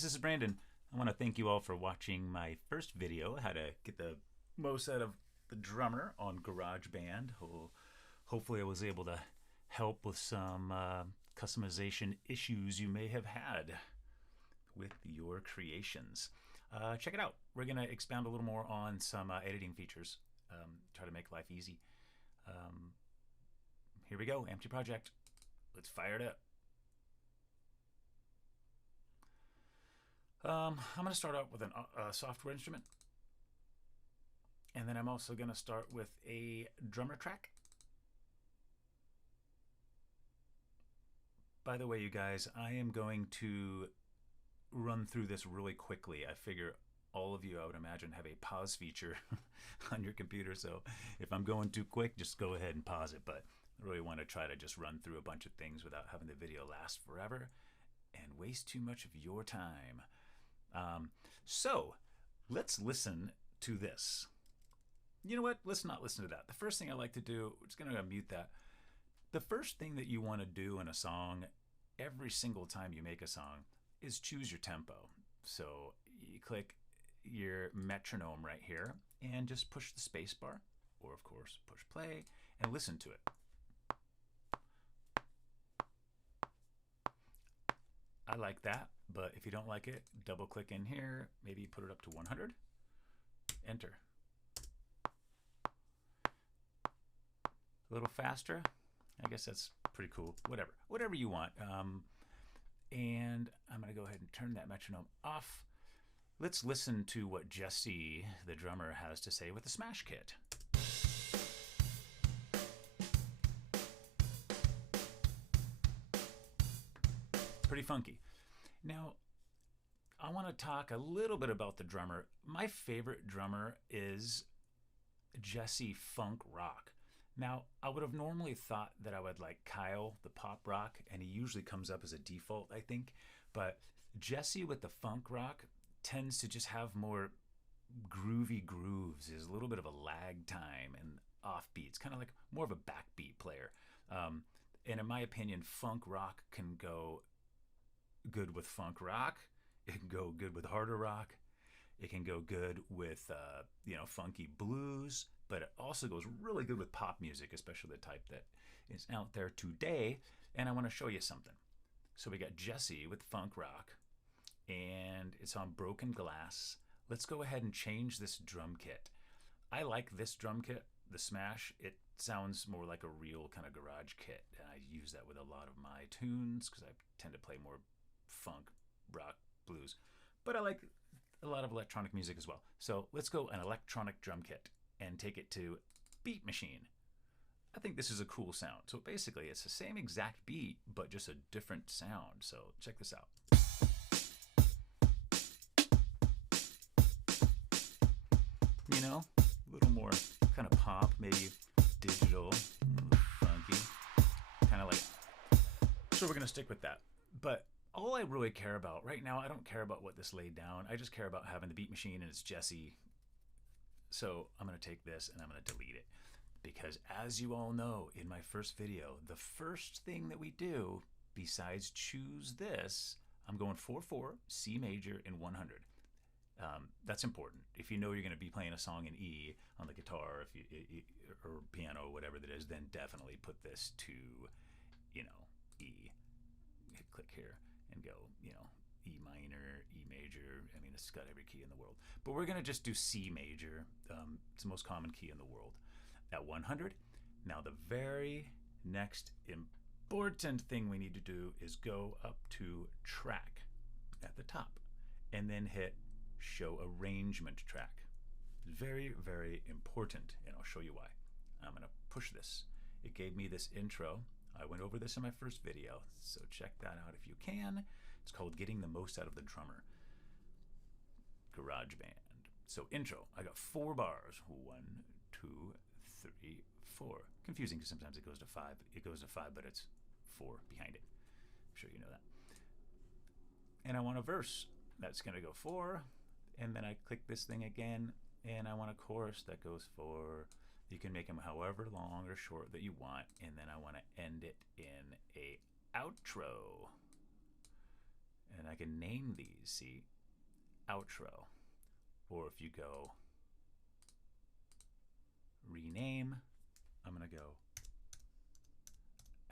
This is Brandon. I want to thank you all for watching my first video, how to get the most out of the drummer on GarageBand. Hopefully I was able to help with some customization issues you may have had with your creations. Check it out. We're going to expound a little more on some editing features, try to make life easy. Here we go, empty project. Let's fire it up. I'm going to start out with a software instrument, and then I'm also going to start with a drummer track. By the way, you guys, I am going to run through this really quickly. I figure all of you, I would imagine, have a pause feature on your computer, so if I'm going too quick, just go ahead and pause it. But I really want to try to just run through a bunch of things without having the video last forever and waste too much of your time. So let's listen to this. You know what? Let's not listen to that. The first thing I like to do, we're just going to mute that. The first thing that you want to do in a song every single time you make a song is choose your tempo. So you click your metronome right here and just push the space bar, or of course push play, and listen to it. I like that, but if you don't like it, double click in here, maybe put it up to 100, enter. A little faster, I guess that's pretty cool, whatever you want. And I'm gonna go ahead and turn that metronome off. Let's listen to what Jesse, the drummer, has to say with the Smash Kit. Pretty funky. Now, I want to talk a little bit about the drummer. My favorite drummer is Jesse Funk Rock. Now, I would have normally thought that I would like Kyle, the pop rock, and he usually comes up as a default, I think. But Jesse with the funk rock tends to just have more groovy grooves. There's a little bit of a lag time and offbeats, kind of like more of a backbeat player. And in my opinion, funk rock can go good with funk rock. It can go good with harder rock. It can go good with funky blues, but it also goes really good with pop music, especially the type that is out there today. And I want to show you something. So we got Jesse with funk rock, and it's on Broken Glass. Let's go ahead and change this drum kit. I like this drum kit, the Smash. It sounds more like a real kind of garage kit, and I use that with a lot of my tunes because I tend to play more funk, rock, blues, but I like a lot of electronic music as well. So let's go an electronic drum kit and take it to Beat Machine. I think this is a cool sound. So basically it's the same exact beat, but just a different sound. So check this out. You know, a little more kind of pop, maybe digital, funky, kind of like, so we're gonna stick with that. But all I really care about right now, I don't care about what this laid down. I just care about having the beat machine, and it's Jesse. So I'm going to take this and I'm going to delete it. Because as you all know, in my first video, the first thing that we do, besides choose this, I'm going 4/4, C major, and 100. That's important. If you know you're going to be playing a song in E on the guitar, or piano, or whatever that is, then definitely put this to, E. Hit click here and go, E minor, E major. I mean, it's got every key in the world. But we're going to just do C major. It's the most common key in the world. At 100. Now, the very next important thing we need to do is go up to track at the top and then hit show arrangement track. Very, very important, and I'll show you why. I'm going to push this. It gave me this intro. I went over this in my first video, so check that out if you can. It's called Getting the Most Out of the Drummer. GarageBand. So intro, I got 4 bars. 1, 2, 3, 4. Confusing because sometimes it goes to 5. It goes to 5, but it's 4 behind it. I'm sure you know that. And I want a verse. That's going to go 4. And then I click this thing again, and I want a chorus that goes 4. You can make them however long or short that you want, and then I want to end it in a outro. And I can name these, see, outro. Or if you go rename, I'm going to go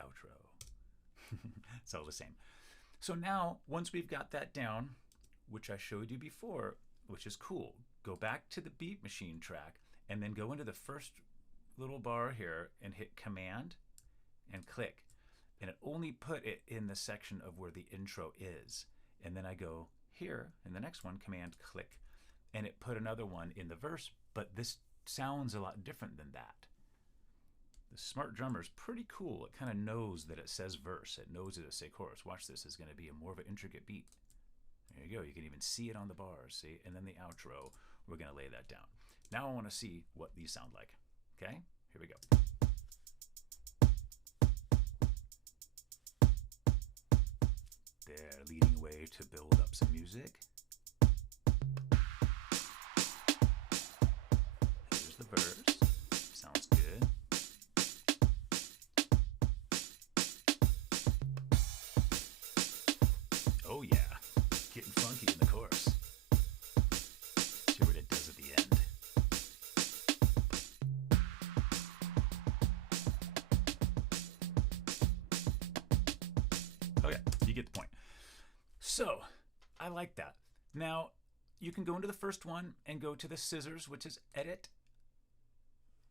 outro. It's all the same. So now, once we've got that down, which I showed you before, which is cool, go back to the Beat Machine track and then go into the first little bar here and hit Command and click. And it only put it in the section of where the intro is. And then I go here in the next one, Command click, and it put another one in the verse, but this sounds a lot different than that. The smart drummer is pretty cool. It kind of knows that it says verse. It knows that it says chorus. Watch this. It's going to be a more of an intricate beat. There you go. You can even see it on the bars. See? And then the outro, we're going to lay that down. Now I want to see what these sound like. Okay? Here we go. They're leading away to build up some music. Here's the verse. Sounds good. Oh yeah, getting funky in the chorus. See what it does at the end. Oh yeah, you get the point. So, I like that. Now, you can go into the first one and go to the scissors, which is edit.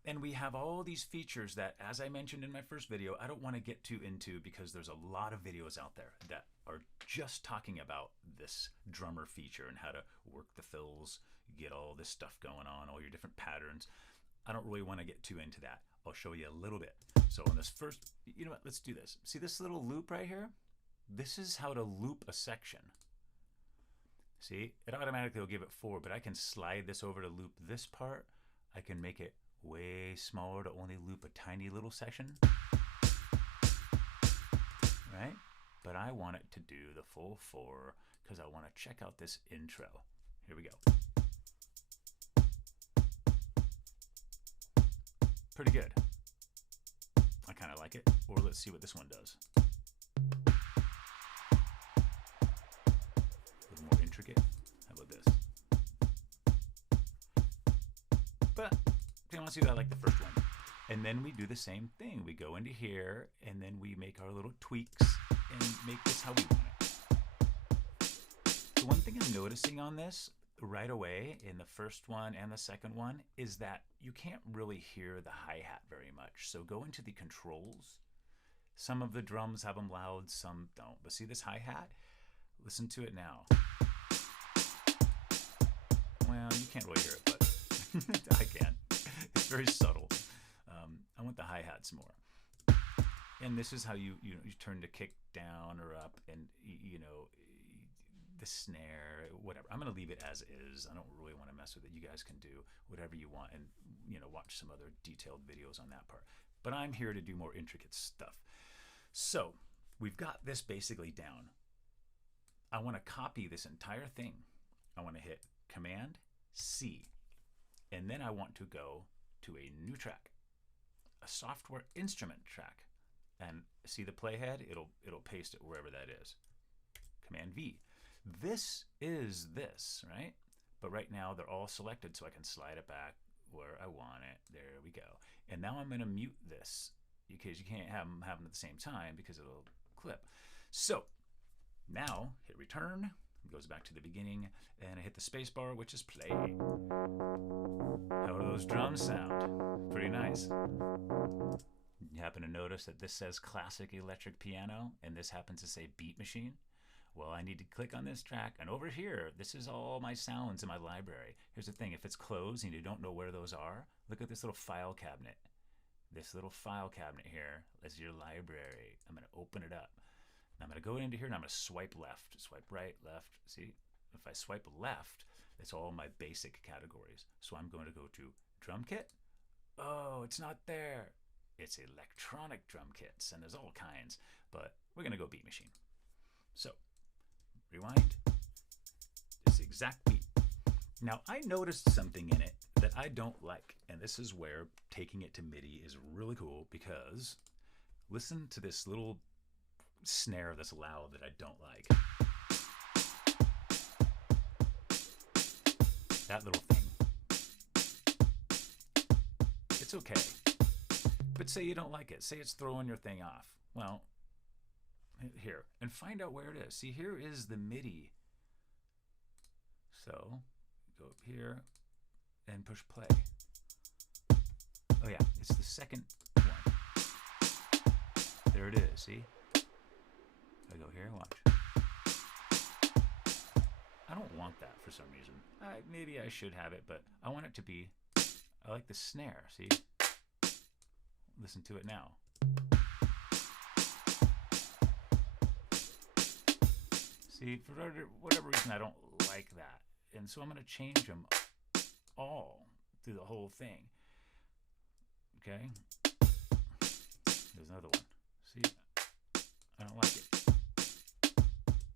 And we have all these features that, as I mentioned in my first video, I don't want to get too into because there's a lot of videos out there that are just talking about this drummer feature and how to work the fills, get all this stuff going on, all your different patterns. I don't really want to get too into that. I'll show you a little bit. So on this first, you know what, let's do this. See this little loop right here? This is how to loop a section. See, it automatically will give it 4, but I can slide this over to loop this part. I can make it way smaller to only loop a tiny little section. Right? But I want it to do the full 4 because I want to check out this intro. Here we go. Pretty good. I kind of like it. Or let's see what this one does. More intricate. How about this? But honestly, I like the first one. And then we do the same thing. We go into here and then we make our little tweaks and make this how we want it. The one thing I'm noticing on this right away in the first one and the second one is that you can't really hear the hi-hat very much. So go into the controls. Some of the drums have them loud, some don't. But see this hi-hat? Listen to it now. Well, you can't really hear it, but I can. It's very subtle. I want the hi-hats more. And this is how you turn the kick down or up, and you know, the snare, whatever. I'm going to leave it as is. I don't really want to mess with it. You guys can do whatever you want and, you know, watch some other detailed videos on that part. But I'm here to do more intricate stuff. So we've got this basically down. I want to copy this entire thing. I want to hit Command C, and then I want to go to a new track, a software instrument track, and see the playhead? It'll paste it wherever that is. Command V. This is this, right? But right now they're all selected, so I can slide it back where I want it. There we go. And now I'm going to mute this because you can't have them happen at the same time because it'll clip. So now hit return. It goes back to the beginning, and I hit the space bar, which is play. How do those drums sound? Pretty nice. You happen to notice that this says classic electric piano, and this happens to say Beat Machine? Well, I need to click on this track, and over here, this is all my sounds in my library. Here's the thing, if it's closed and you don't know where those are, look at this little file cabinet. This little file cabinet here is your library. I'm going to open it up. I'm going to go into here and I'm going to swipe left, swipe right, left. See, if I swipe left, it's all my basic categories. So I'm going to go to drum kit. Oh, it's not there. It's electronic drum kits, and there's all kinds, but we're going to go Beat Machine. So rewind. It's the exact beat. Now I noticed something in it that I don't like, and this is where taking it to MIDI is really cool, because listen to this little snare that's loud that I don't like. that little thing. It's okay. But say you don't like it. Say it's throwing your thing off. Well, here, and find out where it is. See, here is the MIDI. So, go up here and push play. Oh yeah, it's the second one. There it is, see? I go here, watch. I don't want that for some reason. Maybe I should have it, but I want it to be, I like the snare, see? Listen to it now. See, for whatever reason, I don't like that. And so I'm going to change them all through the whole thing. Okay? There's another one. See? I don't like it.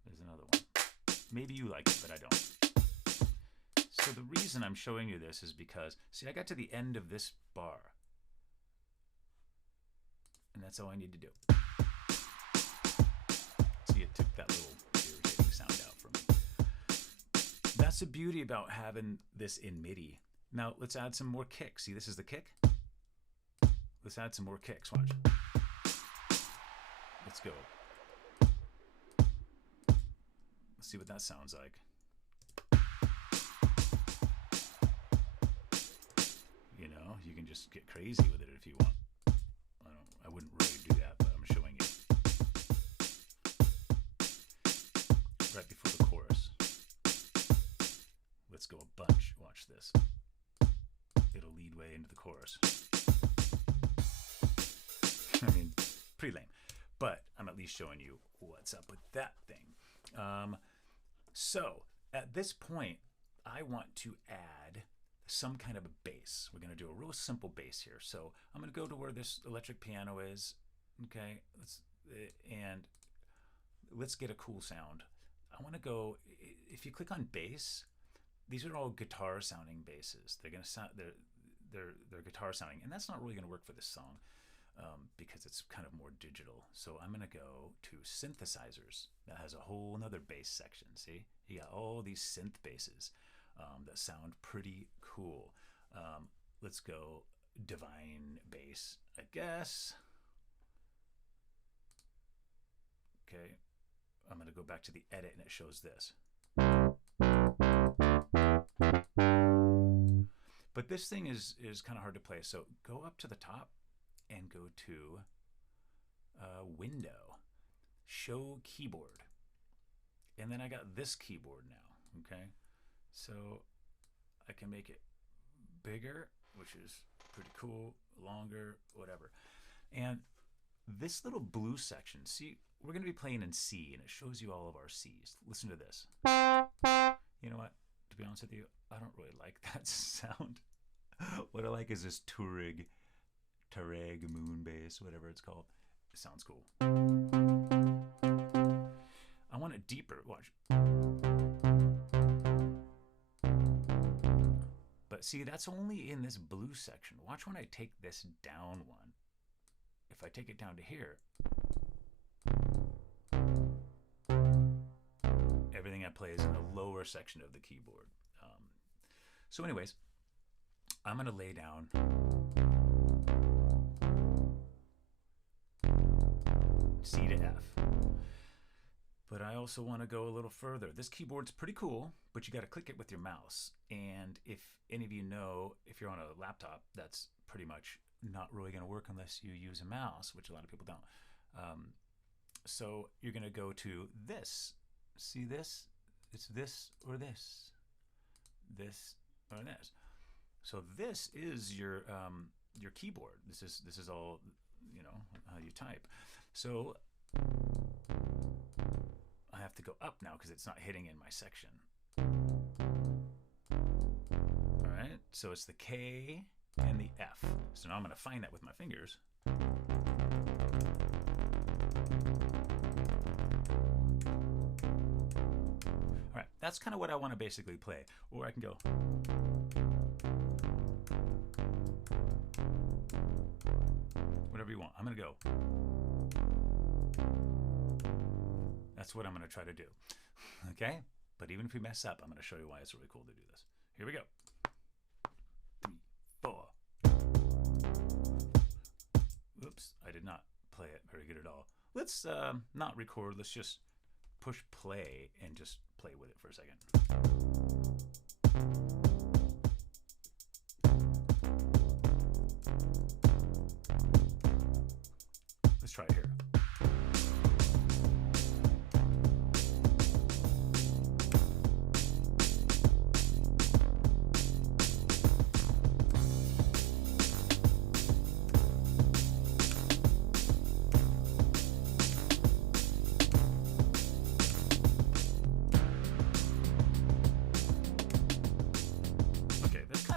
There's another one. Maybe you like it, but I don't. So the reason I'm showing you this is because, see, I got to the end of this bar. And that's all I need to do. See, it took that little irritating sound out for me. That's the beauty about having this in MIDI. Now, let's add some more kicks. See, this is the kick. Let's add some more kicks. Watch. Let's go. Let's see what that sounds like. You know, you can just get crazy with it if you want. I wouldn't really do that, but I'm showing you. Right before the chorus. Let's go a bunch. Watch this. It'll lead way into the chorus. I mean, pretty lame. But I'm at least showing you what's up with that thing. So, at this point, I want to add some kind of a bass. We're going to do a real simple bass here. So I'm going to go to where this electric piano is. Okay, let's get a cool sound. I want to go. If you click on bass, these are all guitar sounding basses. They're going to sound. They're guitar sounding, and that's not really going to work for this song because it's kind of more digital. So I'm going to go to synthesizers. That has a whole another bass section. See, you got all these synth basses. That sound pretty cool. Let's go divine bass, I guess. Okay, I'm going to go back to the edit and it shows this. But this thing is kind of hard to play. So go up to the top and go to Window, Show Keyboard. And then I got this keyboard now, okay? So I can make it bigger, which is pretty cool, longer, whatever. And this little blue section, see, we're going to be playing in C, and it shows you all of our Cs. Listen to this. You know what? To be honest with you, I don't really like that sound. What I like is this Tureg moon bass, whatever it's called. It sounds cool. I want it deeper. Watch. But see, that's only in this blue section. Watch when I take this down one. If I take it down to here, everything I play is in the lower section of the keyboard. So anyways, I'm going to lay down C to F. But I also want to go a little further. This keyboard's pretty cool, but you got to click it with your mouse. And if any of you know, if you're on a laptop, that's pretty much not really going to work unless you use a mouse, which a lot of people don't. So you're going to go to this. See this? It's this or this. This or this. So this is your keyboard. This is all, you know, how you type. So I have to go up now because it's not hitting in my section. All right, so it's the K and the F. So now I'm going to find that with my fingers. All right, that's kind of what I want to basically play. Or I can go. Whatever you want. I'm going to go. That's what I'm going to try to do. Okay? But even if we mess up, I'm going to show you why it's really cool to do this. Here Here we go. 3, 4. Oops, I did not play it very good at all. Let's not record. Let's just push play and just play with it for a second. Let's try it here.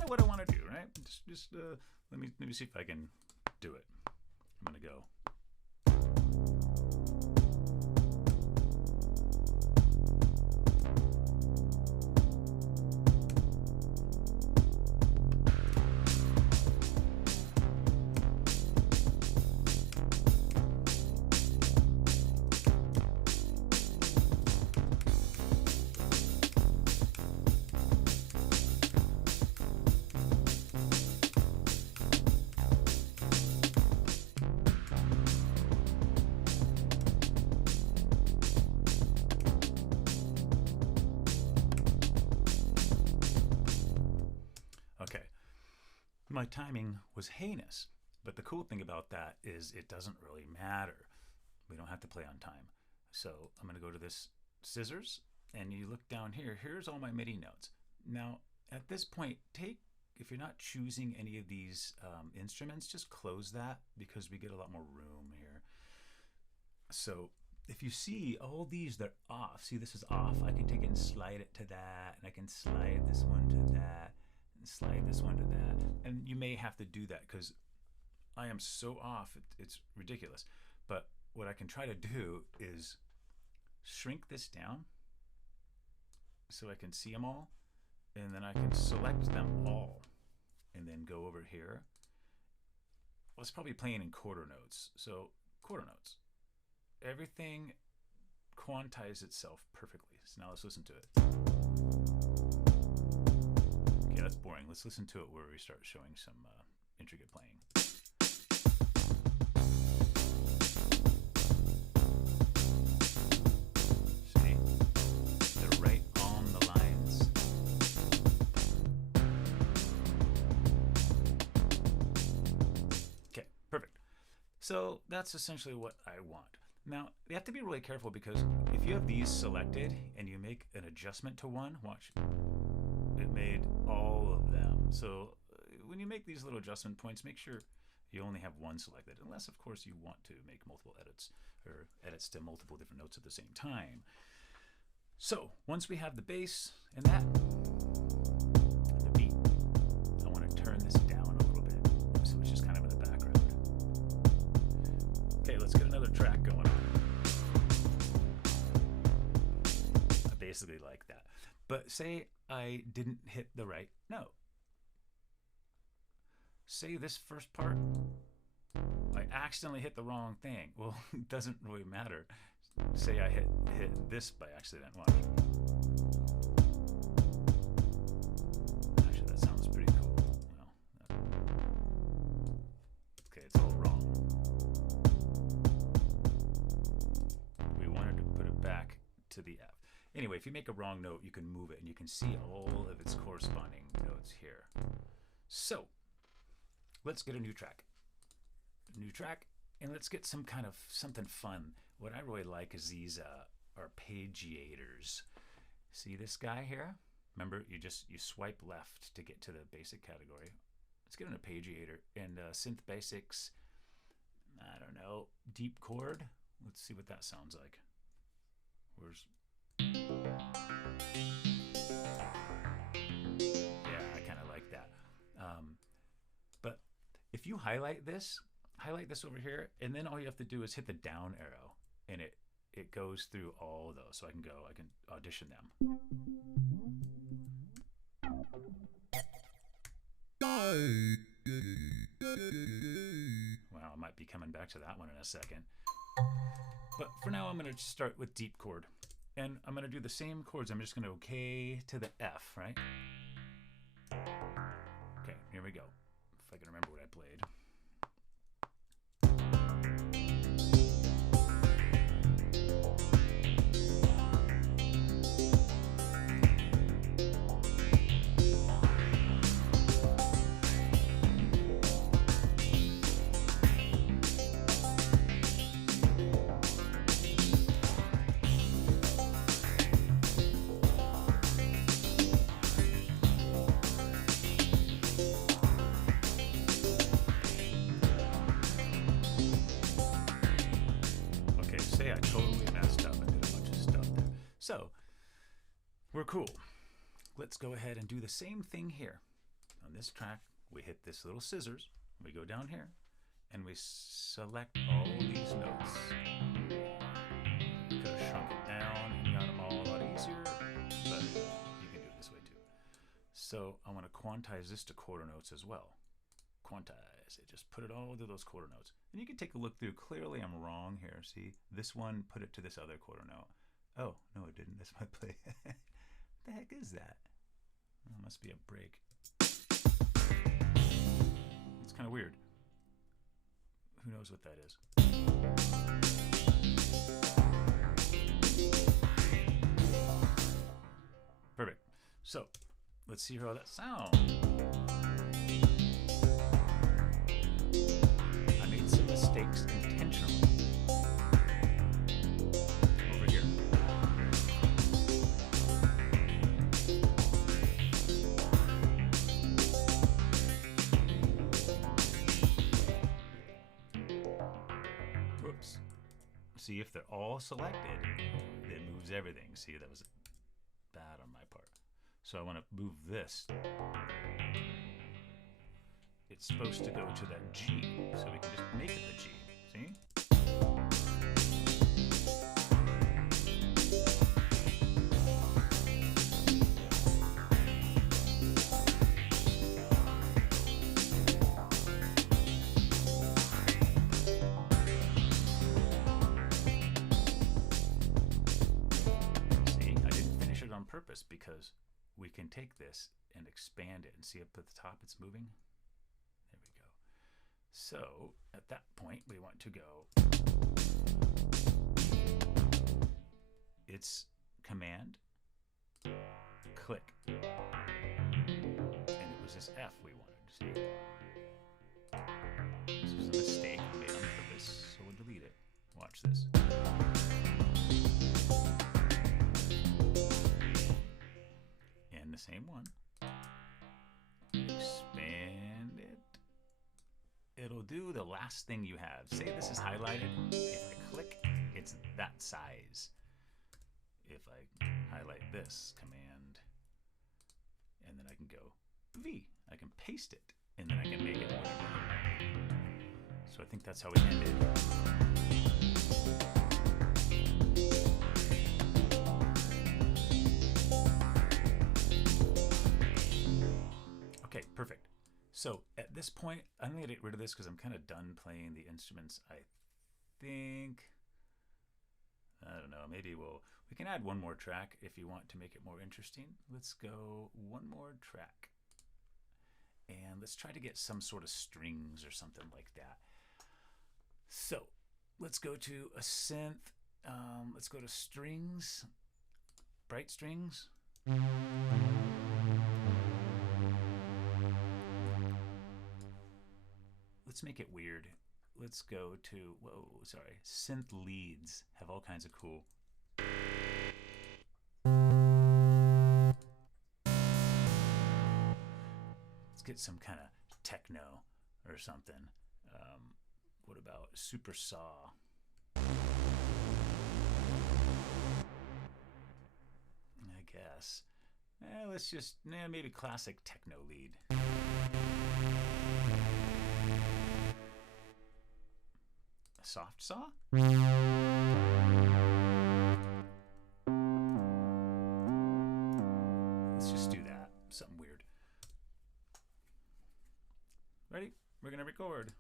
What I want to do, right? Just let me see if I can do it. I'm gonna go. Okay, my timing was heinous, but the cool thing about that is it doesn't really matter. We don't have to play on time. So I'm going to go to this scissors, and you look down here. Here's all my MIDI notes. Now, at this point, if you're not choosing any of these instruments, just close that because we get a lot more room here. So if you see all these, they're off. See, this is off. I can take it and slide it to that, and I can slide this one to that, and slide this one to that. And you may have to do that because I am so off, it's ridiculous. But what I can try to do is shrink this down so I can see them all, and then I can select them all and then go over here. Well, it's probably playing in quarter notes. So quarter notes. Everything quantizes itself perfectly. So now let's listen to it. Okay, that's boring. Let's listen to it where we start showing some intricate playing. See? They're right on the lines. Okay, perfect. So that's essentially what I want. Now, you have to be really careful because if you have these selected and you make an adjustment to one, watch, it made all of them. So when you make these little adjustment points, make sure you only have one selected, unless of course you want to make multiple edits or edits to multiple different notes at the same time. So once we have the bass and that, the beat, I want to turn this down a little bit so it's just kind of in the background. Okay, let's get another track going on. I basically like that. But say I didn't hit the right note. Say this first part, I accidentally hit the wrong thing. Well, it doesn't really matter. Say I hit this by accident. Watch. Actually, that sounds pretty cool. Well, okay, it's all wrong. We wanted to put it back to the F. Anyway, if you make a wrong note, you can move it, and you can see all of its corresponding notes here. So, let's get a new track. And let's get some kind of something fun. What I really like is these arpeggiators. See this guy here? Remember, you swipe left to get to the basic category. Let's get an arpeggiator and synth basics. I don't know, deep chord. Let's see what that sounds like. Where's? Yeah, I kind of like that. But if you highlight this over here, and then all you have to do is hit the down arrow, and it goes through all of those. So I can audition them. Wow, I might be coming back to that one in a second. But for now, I'm going to start with deep chord. And I'm going to do the same chords. I'm just going to OK to the F, right? Okay, here we go. If I can remember what I played. I totally messed up and did a bunch of stuff there. So, we're cool. Let's go ahead and do the same thing here. On this track, we hit this little scissors, we go down here, and we select all these notes. We could have shrunk it down and got them all a lot easier, but you can do it this way too. So I want to quantize this to quarter notes as well. Quantize it, just put it all to those quarter notes. And you can take a look through. Clearly I'm wrong here. See, this one, put it to this other quarter note. Oh, no it didn't. That's my play. What the heck is that? Oh, it must be a break. It's kind of weird. Who knows what that is? Perfect. So, let's see how that sounds. I made some mistakes intentionally. Over here. Whoops. See, if they're all selected, it moves everything. See, that was bad on my part. So I want to move this. It's supposed to go to that G, so we can just make it the G. See? See, I didn't finish it on purpose because we can take this and expand it and see up at the top it's moving. There we go. So at that point we want to go, it's command, click, and it was this F we wanted to see. This was a mistake made on purpose, so we'll delete it. Watch this. And the same one. Expand it. It'll do the last thing you have. Say this is highlighted. If I click, it's that size. If I highlight this command, and then I can go V. I can paste it, and then I can make it whatever I want. So I think that's how we ended. Okay, perfect. So at this point, I'm going to get rid of this because I'm kind of done playing the instruments. I think, I don't know, maybe we can add one more track if you want to make it more interesting. Let's go one more track. And let's try to get some sort of strings or something like that. So let's go to a synth. Let's go to strings, bright strings. Let's make it weird. Let's go to, synth leads have all kinds of cool. Let's get some kind of techno or something. What about super saw? I guess. Let's just, maybe classic techno lead. A soft saw? Let's just do that. Something weird. Ready? We're gonna record.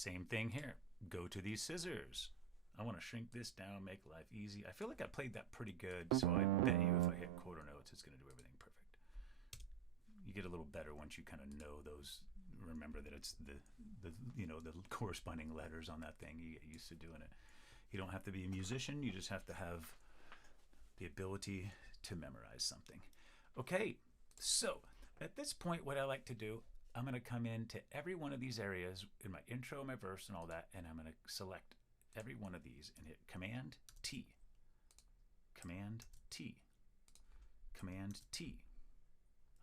Same thing here. Go to these scissors. I want to shrink this down, make life easy. I feel like I played that pretty good, so I bet you if I hit quarter notes, it's going to do everything perfect. You get a little better once you kind of know those. Remember that it's the corresponding letters on that thing. You get used to doing it. You don't have to be a musician. You just have to have the ability to memorize something. Okay, so at this point, what I like to do, I'm going to come into every one of these areas in my intro, my verse, and all that, and I'm going to select every one of these and hit Command T, Command T, Command T.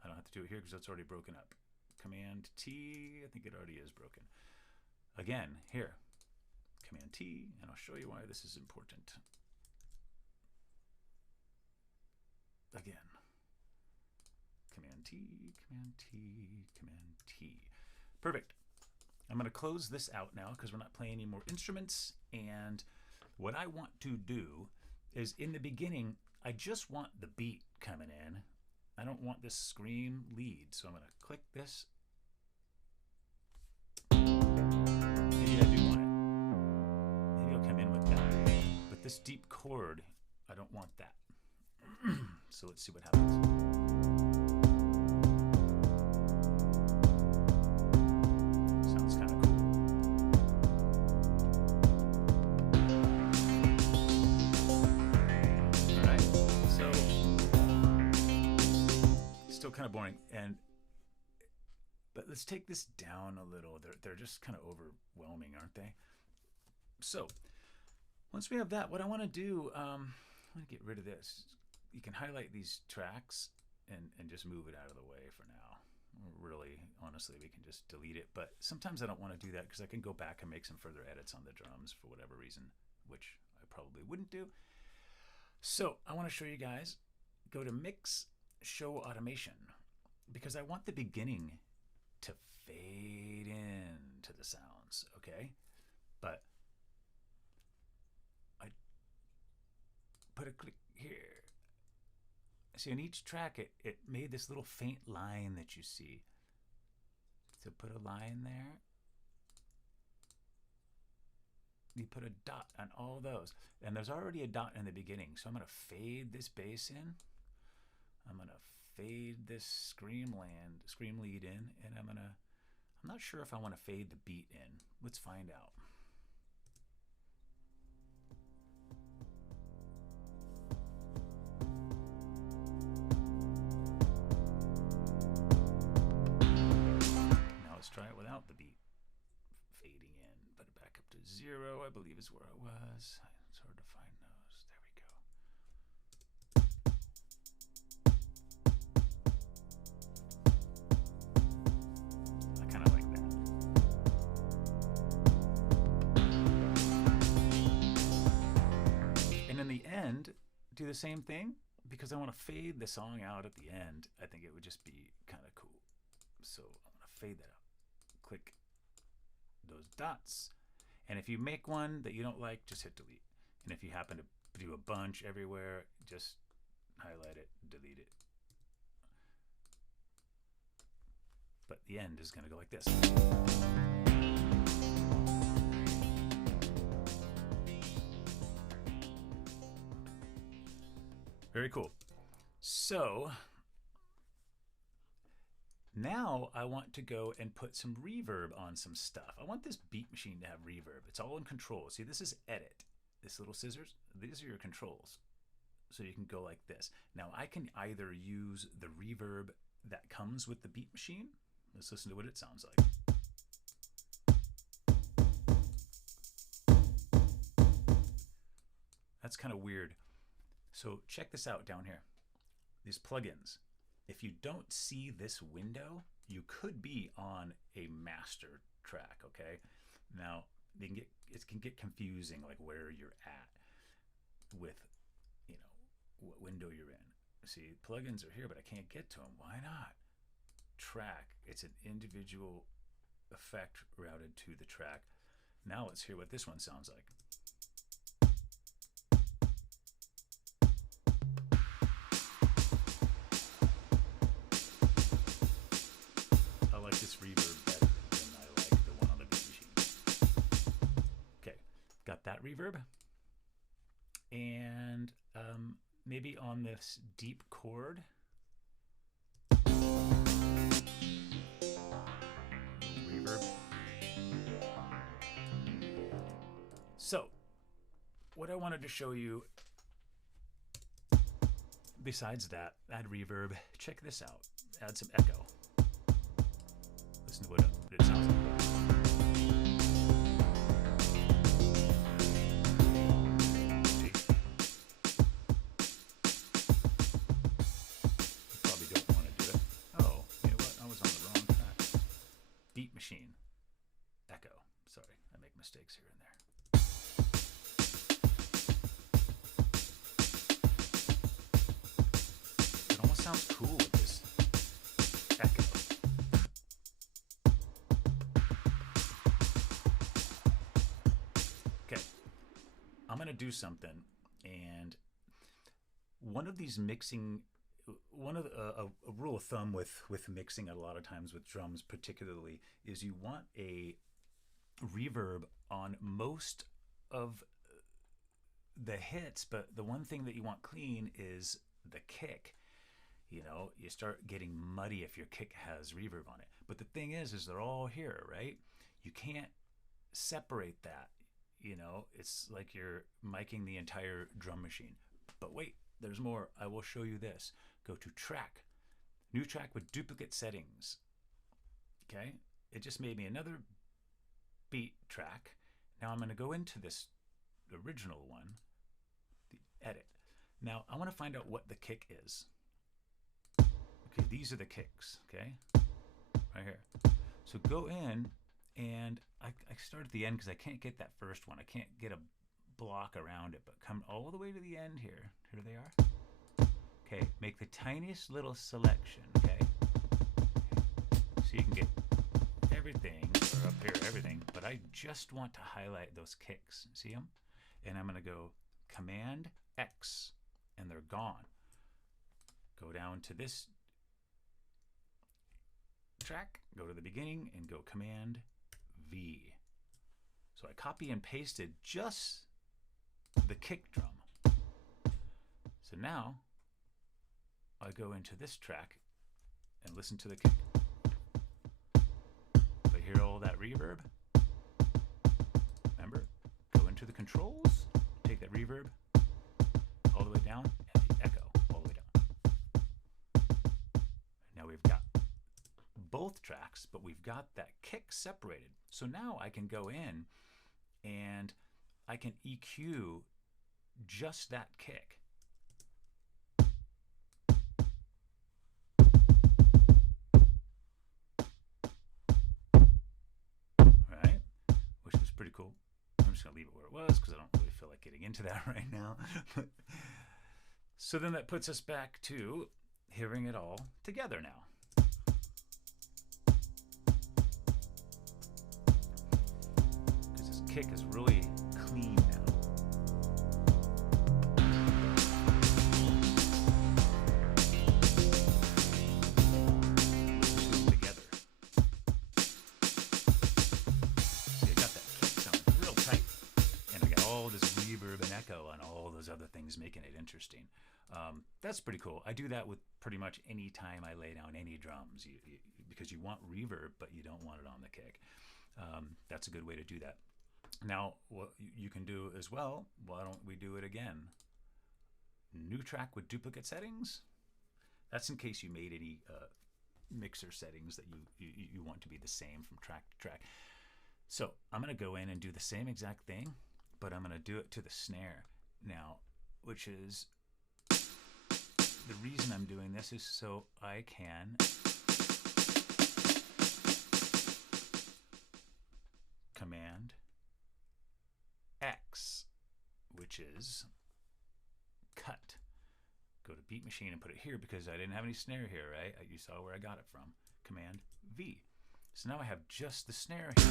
I don't have to do it here because it's already broken up. Command T, I think it already is broken. Again, here, Command T, and I'll show you why this is important. Again, Command T, Command T, Command T. Perfect. I'm going to close this out now because we're not playing any more instruments. And what I want to do is in the beginning, I just want the beat coming in. I don't want this scream lead. So I'm going to click this. Maybe I do want it. Maybe I'll come in with that. But this deep chord, I don't want that. So let's see what happens. Sounds kind of cool. All right, so still kind of boring, but let's take this down a little. They're just kind of overwhelming, aren't they? So once we have that, what I want to do, I'm going to get rid of this. You can highlight these tracks and just move it out of the way for now. Really, honestly, we can just delete it. But sometimes I don't want to do that because I can go back and make some further edits on the drums for whatever reason, which I probably wouldn't do. So I want to show you guys, go to Mix, Show Automation, because I want the beginning to fade in to the sounds, okay? But I put a click here. See, on each track, it made this little faint line that you see. So put a line there. You put a dot on all those. And there's already a dot in the beginning. So I'm going to fade this bass in. I'm going to fade this scream lead in. And I'm not sure if I want to fade the beat in. Let's find out. Let's try it without the beat fading in. Put it back up to 0, I believe is where I was. It's hard to find those. There we go. I kind of like that. And in the end, do the same thing because I want to fade the song out at the end. I think it would just be kind of cool. So I'm going to fade that out. Click those dots, and if you make one that you don't like, just hit delete. And if you happen to do a bunch everywhere, just highlight it, delete it. But the end is going to go like this. Very cool. So now I want to go and put some reverb on some stuff. I want this beat machine to have reverb. It's all in control. See, this is edit. This little scissors, these are your controls. So you can go like this. Now I can either use the reverb that comes with the beat machine. Let's listen to what it sounds like. That's kind of weird. So check this out down here. These plugins. If you don't see this window, you could be on a master track, okay? Now, it can get confusing, like where you're at with, what window you're in. See, plugins are here, but I can't get to them. Why not? Track, it's an individual effect routed to the track. Now let's hear what this one sounds like. I like this reverb better than I like the one on the beat machine. flat reverb, and maybe on this deep chord, reverb. So what I wanted to show you besides that, add reverb, check this out, add some echo. Listen to what it sounds like. Machine. Echo. Sorry, I make mistakes here and there. It almost sounds cool with this echo. Okay, I'm gonna do something, and one of these mixing, a rule of thumb with mixing a lot of times with drums particularly is you want a reverb on most of the hits, but the one thing that you want clean is the kick. You know, you start getting muddy if your kick has reverb on it. But the thing is they're all here, right? You can't separate that. You know, it's like you're miking the entire drum machine. But wait, there's more. I will show you this. Go to track, new track with duplicate settings. Okay, it just made me another beat track. Now I'm going to go into this original one, the edit. Now I want to find out what the kick is. Okay, these are the kicks, okay, right here. So go in, and I start at the end because I can't get that first one. I can't get a block around it, but come all the way to the end here. Here they are. Okay, make the tiniest little selection, okay? So you can get everything, or up here, everything, but I just want to highlight those kicks. See them? And I'm gonna go Command X, and they're gone. Go down to this track, go to the beginning, and go Command V. So I copy and pasted just the kick drum. So now I go into this track and listen to the kick. But hear all that reverb? Remember, go into the controls, take that reverb all the way down, and the echo all the way down. Now we've got both tracks, but we've got that kick separated. So now I can go in and I can EQ just that kick. Alright, which was pretty cool. I'm just going to leave it where it was because I don't really feel like getting into that right now. So then that puts us back to hearing it all together now. Because this kick is really clean now. On all those other things, making it interesting. That's pretty cool. I do that with pretty much any time I lay down any drums, because you want reverb, but you don't want it on the kick. That's a good way to do that. Now, what you can do as well, why don't we do it again? New track with duplicate settings. That's in case you made any mixer settings that you want to be the same from track to track. So I'm going to go in and do the same exact thing, but I'm going to do it to the snare now, which is the reason I'm doing this is so I can Command X, which is cut. Go to Beat Machine and put it here because I didn't have any snare here, right? You saw where I got it from. Command V. So now I have just the snare here.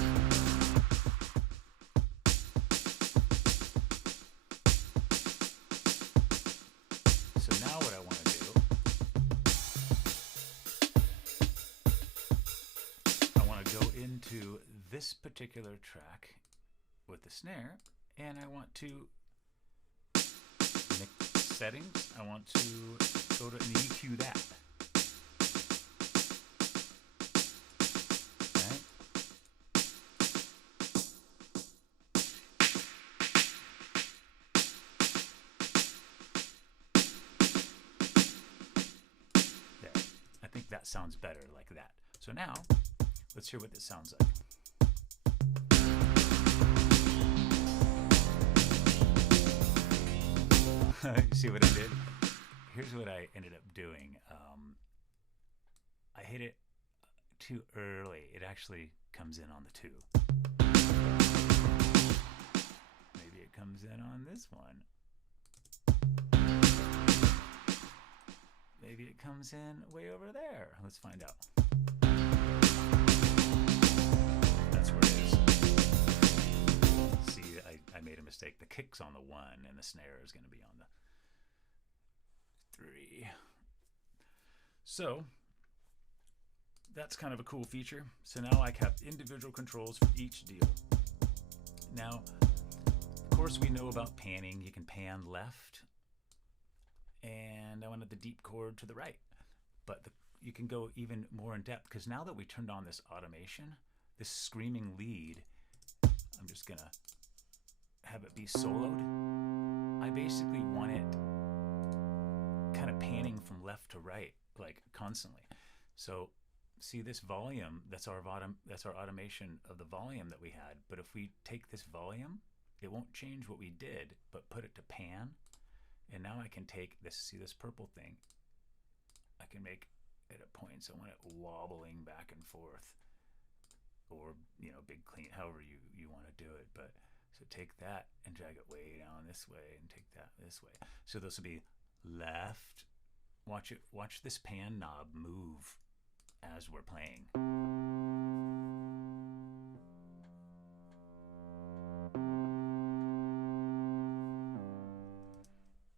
So now what I want to do, I want to go into this particular track with the snare and I want to mix settings. I want to go to and EQ that. Right? There. I think that sounds better like that. So now, let's hear what this sounds like. See what I did? Here's what I ended up doing. I hit it too early. It actually comes in on the 2. Maybe it comes in on this one. Maybe it comes in way over there. Let's find out. That's where it is. See, I made a mistake. The kick's on the 1 and the snare is going to be on the 3. So that's kind of a cool feature. So now I have individual controls for each deal. Now, of course, we know about panning. You can pan left, and I wanted the deep chord to the right. But you can go even more in depth, because now that we turned on this automation, this screaming lead, I'm just gonna have it be soloed. I basically want it kind of panning from left to right, like constantly. So see this volume, that's our automation of the volume that we had. But if we take this volume, it won't change what we did, but put it to pan. And now I can take this, see this purple thing, I can make it at points. I want it wobbling back and forth, or, you know, big clean, however you want to do it. But so take that and drag it way down this way, and take that this way. So this will be left. Watch this pan knob move as we're playing.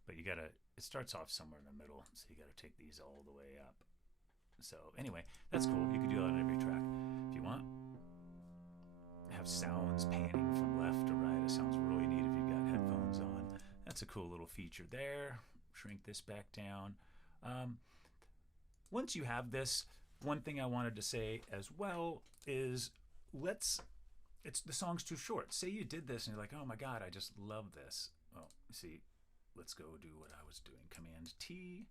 But you gotta, it starts off somewhere in the middle, so you gotta take these all the way up. So anyway, that's cool. You can do that on every track if you want. Have sounds panning from left to right. It sounds really neat if you've got headphones on. That's a cool little feature there. Shrink this back down. Once you have this, one thing I wanted to say as well is the song's too short. Say you did this and you're like, oh my God, I just love this. Well, see, let's go do what I was doing. Command T.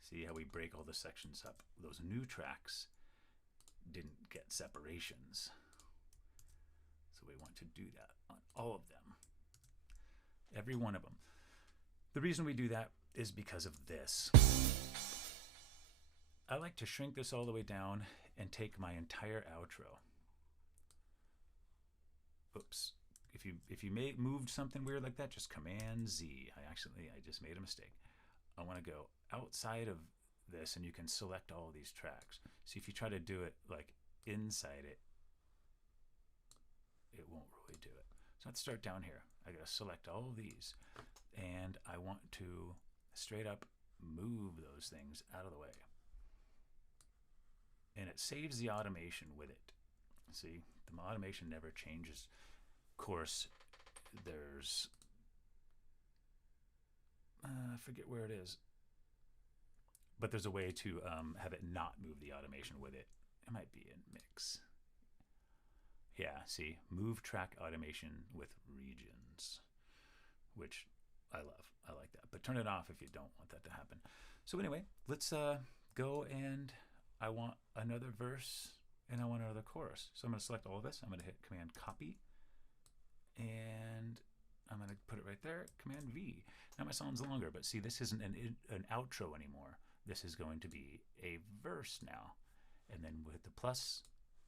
See how we break all the sections up. Those new tracks didn't get separations. So we want to do that on all of them. Every one of them. The reason we do that is because of this. I like to shrink this all the way down and take my entire outro. Oops. If you moved something weird like that, just Command Z. I just made a mistake. I want to go outside of this, and you can select all of these tracks. See, if you try to do it like inside it, it won't really do it. So let's start down here. I gotta select all of these, and I want to straight up move those things out of the way. And it saves the automation with it. See, the automation never changes. Of course, there's, I forget where it is, but there's a way to have it not move the automation with it. It might be in mix. Yeah, see, move track automation with regions, which I love. I like that. But turn it off if you don't want that to happen. So anyway, let's go, and I want another verse and I want another chorus. So I'm going to select all of this. I'm going to hit Command Copy, and I'm going to put it right there, Command V. Now my song's longer, but see, this isn't an outro anymore. This is going to be a verse now. And then we'll hit the plus,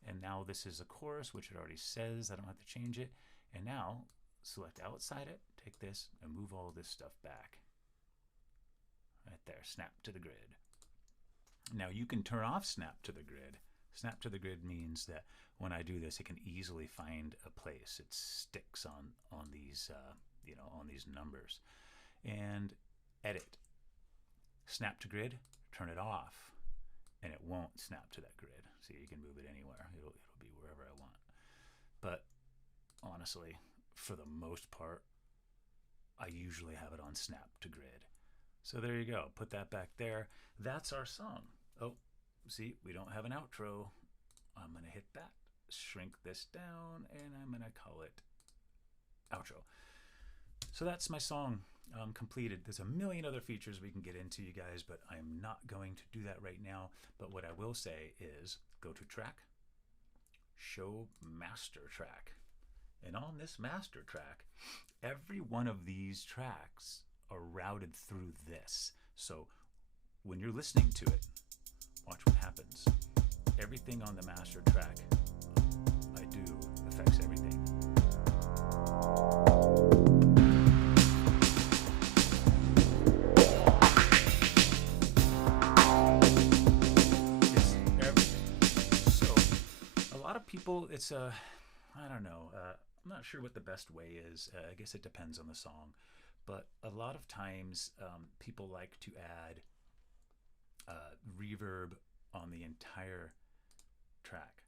and now this is a chorus, which it already says. I don't have to change it. And now select outside it, take this, and move all this stuff back. Right there, snap to the grid. Now you can turn off snap to the grid. Snap to the grid means that when I do this, it can easily find a place. It sticks on these on these numbers. And edit. Snap to grid, turn it off, and it won't snap to that grid. See, you can move it anywhere. It'll be wherever I want. But honestly, for the most part, I usually have it on snap to grid. So there you go. Put that back there. That's our song. Oh, see, we don't have an outro. I'm going to hit that, shrink this down, and I'm going to call it outro. So that's my song completed. There's a million other features we can get into, you guys, but I'm not going to do that right now. But what I will say is go to track, show master track. And on this master track, every one of these tracks are routed through this. So when you're listening to it, watch what happens. Everything on the master track I do affects everything. It's everything. So a lot of people, it's a, I don't know, I'm not sure what the best way is. I guess it depends on the song. But a lot of times people like to add reverb on the entire track.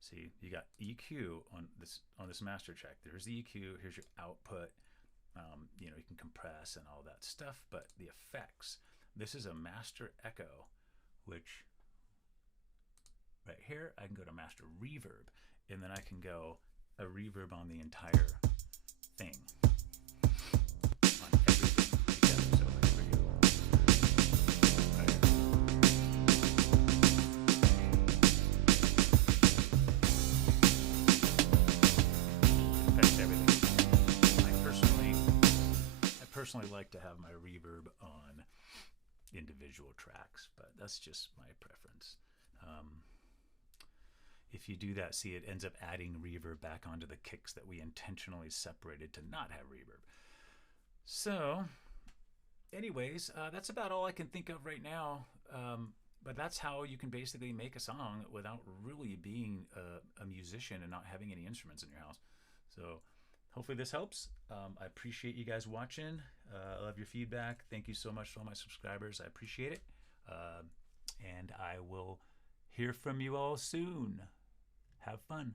See, you got EQ on this master track. There's the EQ. Here's your output. You know, you can compress and all that stuff. But the effects. This is a master echo, which right here I can go to master reverb, and then I can go a reverb on the entire thing. I personally like to have my reverb on individual tracks, but that's just my preference. If you do that, see, it ends up adding reverb back onto the kicks that we intentionally separated to not have reverb. So anyways, that's about all I can think of right now. But that's how you can basically make a song without really being a musician and not having any instruments in your house. So hopefully this helps. I appreciate you guys watching. I love your feedback. Thank you so much to all my subscribers. I appreciate it. And I will hear from you all soon. Have fun.